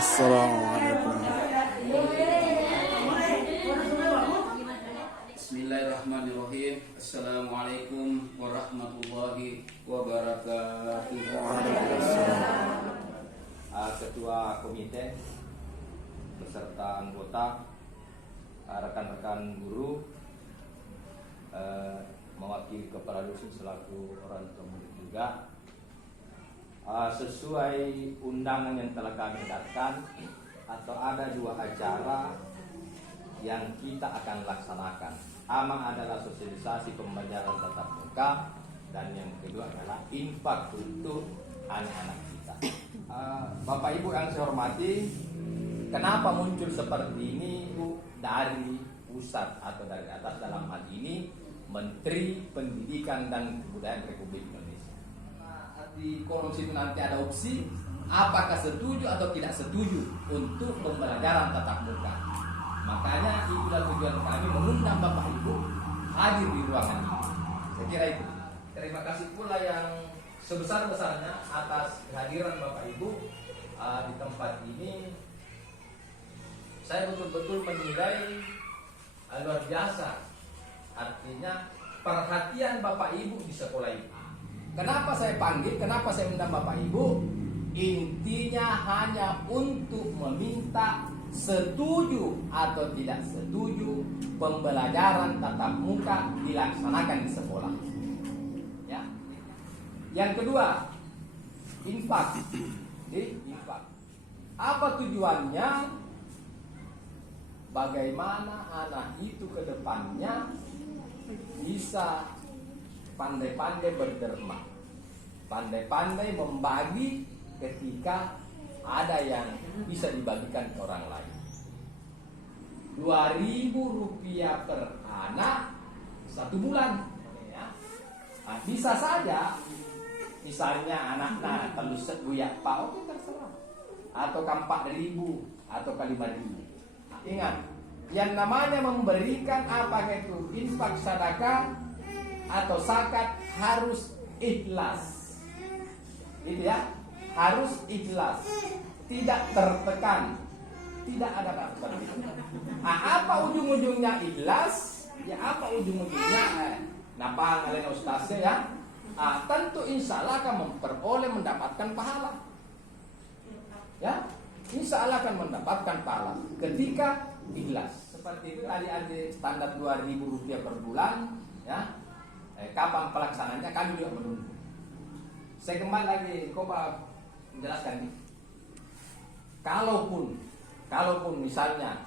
Assalamualaikum. Bismillahirrahmanirrahim. Assalamualaikum warahmatullahi wabarakatuh. Ketua komite beserta anggota, rekan-rekan guru, mewakili kepala dusun selaku orang tua murid juga. Sesuai undangan yang telah kami datang, atau ada dua acara yang kita akan laksanakan. Pertama adalah sosialisasi pembelajaran tatap muka, dan yang kedua adalah infak untuk anak-anak kita. Bapak Ibu yang saya hormati, kenapa muncul seperti ini dari pusat atau dari atas, dalam hal ini Menteri Pendidikan dan Kebudayaan Republik Indonesia. Di kolom situ nanti ada opsi apakah setuju atau tidak setuju untuk pembelajaran tatap muka. Makanya itu adalah tujuan kami mengundang Bapak Ibu hadir di ruangan ini. Saya kira itu. Terima kasih pula yang sebesar-besarnya atas kehadiran Bapak Ibu di tempat ini. Saya betul-betul menilai luar biasa. Artinya perhatian Bapak Ibu di sekolah ini. Kenapa saya panggil, kenapa saya undang Bapak Ibu? Intinya hanya untuk meminta setuju atau tidak setuju pembelajaran tatap muka dilaksanakan di sekolah. Ya. Yang kedua, infak. Infak. Apa tujuannya? Bagaimana anak itu ke depannya bisa pandai-pandai berderma, pandai-pandai membagi ketika ada yang bisa dibagikan ke orang lain. Rp2.000 per anak 1 bulan. Nah, bisa saja, misalnya anak-anak telus buyak pak, oke terserah. Atau 4.000 atau 5.000. Ingat, yang namanya memberikan apakah itu infak, sedekah atau zakat harus ikhlas. Itu ya, harus ikhlas, tidak tertekan, tidak ada kata. Apa ujung-ujungnya ikhlas? Ya apa ujung-ujungnya? Napa kalian ustaznya ya? Tentu insya Allah akan memperoleh mendapatkan pahala. Ya, insya Allah akan mendapatkan pahala ketika ikhlas. Seperti itu tadi ada standar Rp2.000 per bulan. Ya, kapan pelaksananya kami juga menunggu. Saya kembali lagi, kok menjelaskan ini. Kalaupun misalnya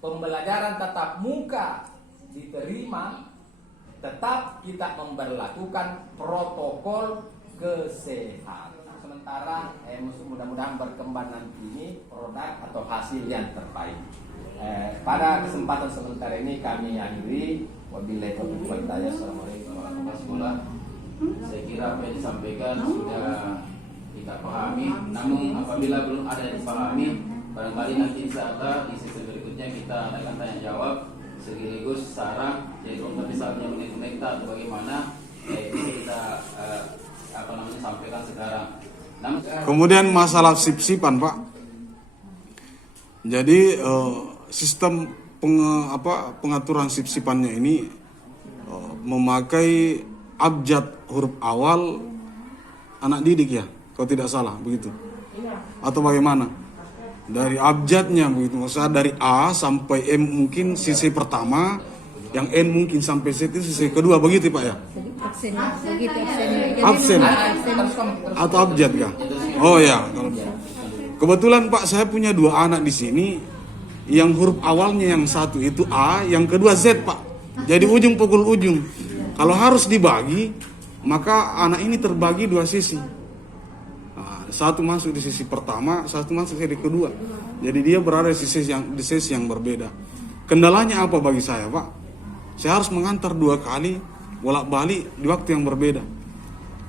pembelajaran tatap muka diterima, tetap kita memberlakukan protokol kesehatan. Sementara mudah-mudahan berkembang nanti ini produk atau hasil yang terbaik. Pada kesempatan sementara ini kami akhiri. Wabillahi taufiq wal hidayah. Assalamualaikum warahmatullahi wabarakatuh. Saya kira apa yang disampaikan sudah kita pahami. Namun apabila belum ada yang dipahami, barangkali nanti insya Allah di sesi berikutnya kita akan tanya jawab sekaligus saran. Jadi untuk misalnya menit-menit atau bagaimana, bisa kita sampaikan sekarang. Kemudian masalah sip-sipan, Pak. Jadi sistem pengaturan sip-sipannya ini memakai abjad huruf awal anak didik ya, kalau tidak salah begitu. Atau bagaimana? Dari abjadnya begitu, maksudnya dari A sampai M mungkin sisi pertama, yang N mungkin sampai Z itu sisi kedua begitu Pak ya? Absen atau abjad kah? Oh ya. Kebetulan Pak, saya punya 2 anak di sini. Yang huruf awalnya yang satu itu A, yang kedua Z Pak. Jadi ujung pukul ujung. Kalau harus dibagi, maka anak ini terbagi 2 sisi. Satu masuk di sisi pertama, satu masuk di sisi kedua. Jadi dia berada di sisi yang berbeda. Kendalanya apa bagi saya Pak? Saya harus mengantar 2 kali bolak-balik di waktu yang berbeda.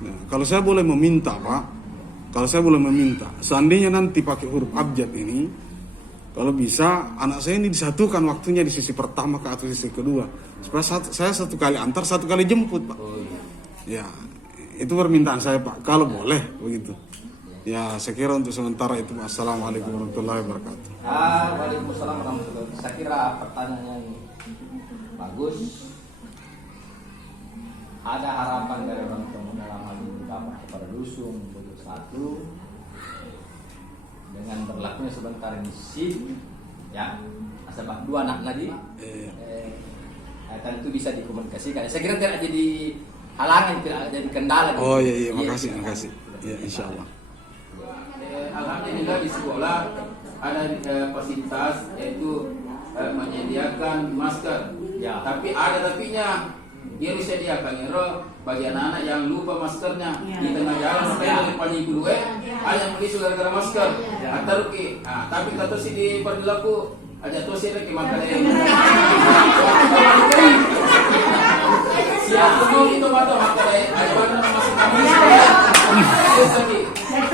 Nah, kalau saya boleh meminta Pak, seandainya nanti pakai huruf abjad ini, kalau bisa anak saya ini disatukan waktunya di sisi pertama ke atau sisi kedua, supaya saya 1 kali antar, 1 kali jemput Pak. Ya, itu permintaan saya Pak, kalau boleh begitu. Ya, saya kira untuk sementara itu. Assalamualaikum warahmatullahi wabarakatuh. Waalaikumsalam warahmatullahi wabarakatuh. Saya kira pertanyaan yang bagus. Ada harapan dari orang tua dalam hal ini Bapak kepada dusun untuk satu dengan berlakunya sebentar ini sih, ya, sebab dua anak tadi tentu bisa dikomunikasikan. Saya kira tidak jadi halangan, tidak jadi kendala. Oh iya, makasih. Ya, insya Allah. Alhamdulillah di sekolah ada fasilitas yaitu menyediakan masker. Ya. Tapi ada tapinya. Dia bisa diakan bagi anak-anak yang lupa maskernya di tengah jalan makanya dari depan ibu dua ada yang beli gara-gara masker. Atau tapi kata si di perilaku aja tuh sih lagi makan siapa tuh itu mata makan ada mana masuk kami.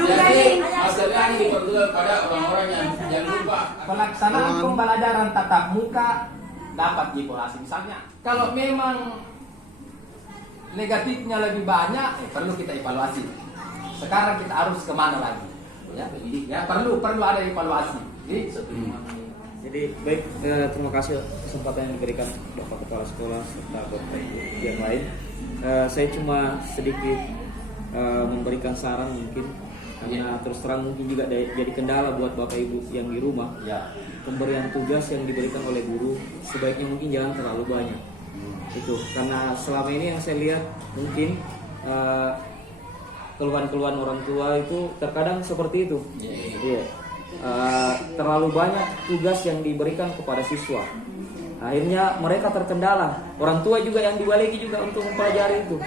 Jadi maskernya ini diperlukan pada orang-orang yang lupa. Pelaksanaan pembelajaran tatap muka dapat dievaluasi. Misalnya kalau memang negatifnya lebih banyak, perlu kita evaluasi. Sekarang kita harus kemana lagi? Ya, perlu ada evaluasi. Jadi baik, terima kasih kesempatan yang diberikan Bapak Kepala Sekolah serta Bapak Ibu yang lain. Saya cuma sedikit memberikan saran mungkin karena terus terang mungkin juga jadi kendala buat Bapak Ibu yang di rumah. Ya. Pemberian tugas yang diberikan oleh guru sebaiknya mungkin jangan terlalu banyak. Itu karena selama ini yang saya lihat mungkin keluhan-keluhan orang tua itu terkadang seperti itu. Iya. Terlalu banyak tugas yang diberikan kepada siswa. Akhirnya mereka terkendala. Orang tua juga yang dibalik juga untuk mempelajari itu.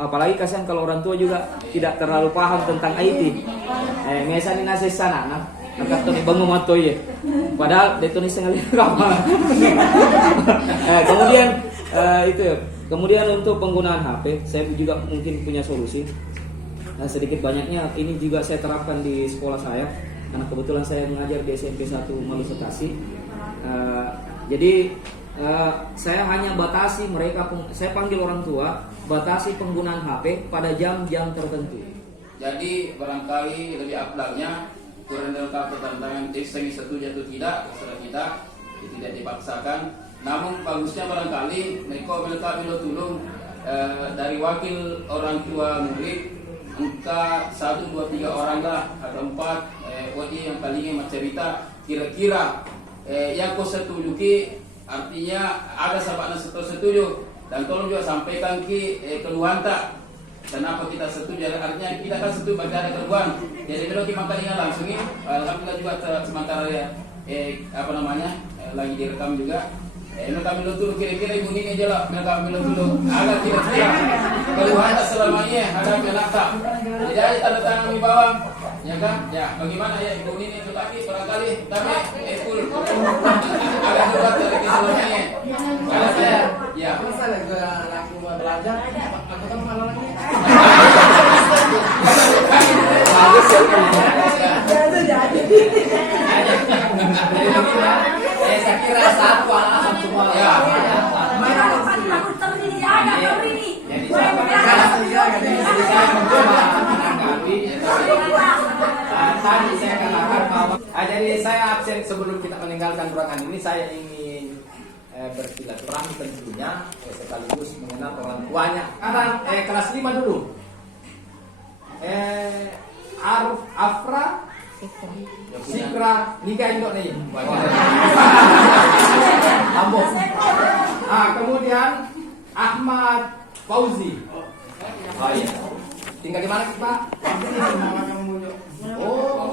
Apalagi kasihan kalau orang tua juga tidak terlalu paham tentang IT. Misalnya nasi sana, angkat tuh bangun moto ya. Padahal detonisi sekali kapal. Kemudian itu ya. Kemudian untuk penggunaan HP, saya juga mungkin punya solusi. Sedikit banyaknya ini juga saya terapkan di sekolah saya. Karena kebetulan saya mengajar di SMP 1 Maluku Sekasi. Jadi saya hanya batasi mereka, saya panggil orang tua, batasi penggunaan HP pada jam-jam tertentu. Jadi barangkali lebih afdalnya kurang lengkap tentang teks yang setuju atau tidak, terserah kita, tidak dipaksakan. Namun bagusnya barangkali mereka melengkapi tolong dari wakil orang tua murid, entah 1, 2, 3 orang lah atau 4 wadi yang paling cerita kira-kira yang kau setuju ki, artinya ada sahabat yang setuju dan tolong juga sampaikan ki keluhan tak kenapa kita setuju, artinya kita kan setuju bagi ada keluhan. Jadi kalau kita makan dengan langsung ini alhamdulillah juga sementara ya lagi direkam juga. Kami dulu kira-kira ibu ini aja lah, kami dulu ada kira-kira keluhan tak selama ini ada penakta. Jadi ada tanda tangan di bawah, ya kan? Ya, bagaimana ya ibu ini itu lagi barangkali tapi full ada juga dari selama ini. Kalau saya, ya. Masa lagi aku mau belajar, aku kan malah lagi. Bagus Saya kira satu alasan semua. Ya. Tadi saya katakan bahwa jadi saya absen sebelum kita meninggalkan ruangan ini, saya ingin bersilaturahmi tentunya sekaligus mengenal orang tuanya. Sekarang kelas 5 dulu. Aruf Afra Sikra nikah indok nih. Ambon. Kemudian Ahmad Fauzi. Oh iya. Tinggal di mana Pak? Oh,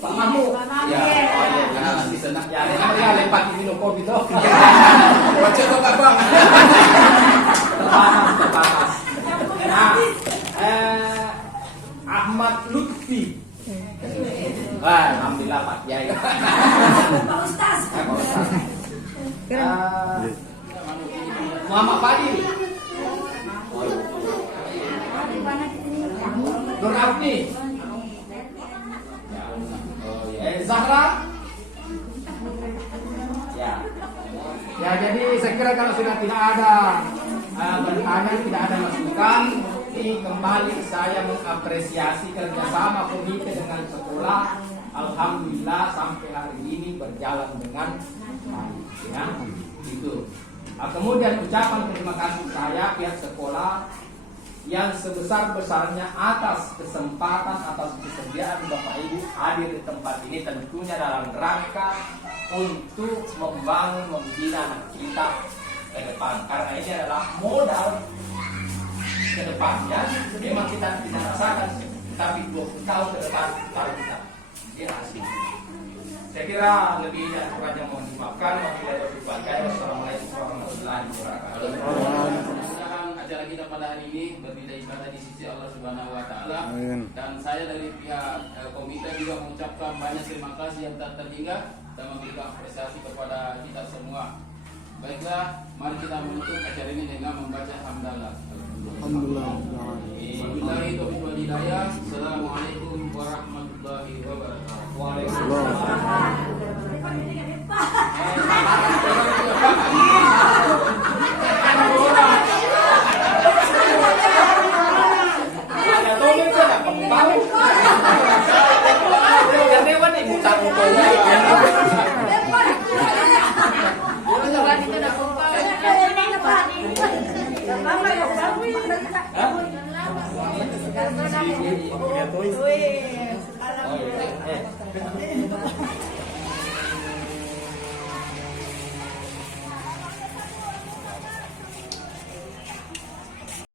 Pak Mahmud. Ya, di sana. Ya, dia lempar di minum kopi toh. Baca toh Bang. Terpanas. Ahmad Lutfi. Alhamdulillah Pak Kiai. Pak Ustaz. Muhammad Fadil. Nur Afni. Zahra. Ya jadi saya kira kalau sudah tidak ada bertanya, tidak ada masukan, ini kembali saya mengapresiasi kerjasama komite dengan sekolah. Alhamdulillah sampai hari ini berjalan dengan baik, ya. Itu. Kemudian ucapan terima kasih saya pihak sekolah yang sebesar-besarnya atas kesempatan, atas kesediaan Bapak Ibu hadir di tempat ini, tentunya dalam rangka untuk membangun, membina anak kita ke depan. Karena ini adalah modal ke depannya. Memang kita tidak rasakan, tapi 20 tahun ke depan baru kita hasil. Saya kira lebih dan kurangnya mohon dimaafkan. Wassalamualaikum warahmatullahi wabarakatuh. Mudah-mudahan acara kita pada hari ini berbeda ibadah di sisi Allah Subhanahu wa taala. Dan saya dari pihak komite juga mengucapkan banyak terima kasih yang tak terhingga dan memberikan apresiasi kepada kita semua. Baiklah, mari kita menutup acara ini dengan membaca hamdalah. Alhamdulillah. Wabillahi taufiq wal hidayah. Assalamualaikum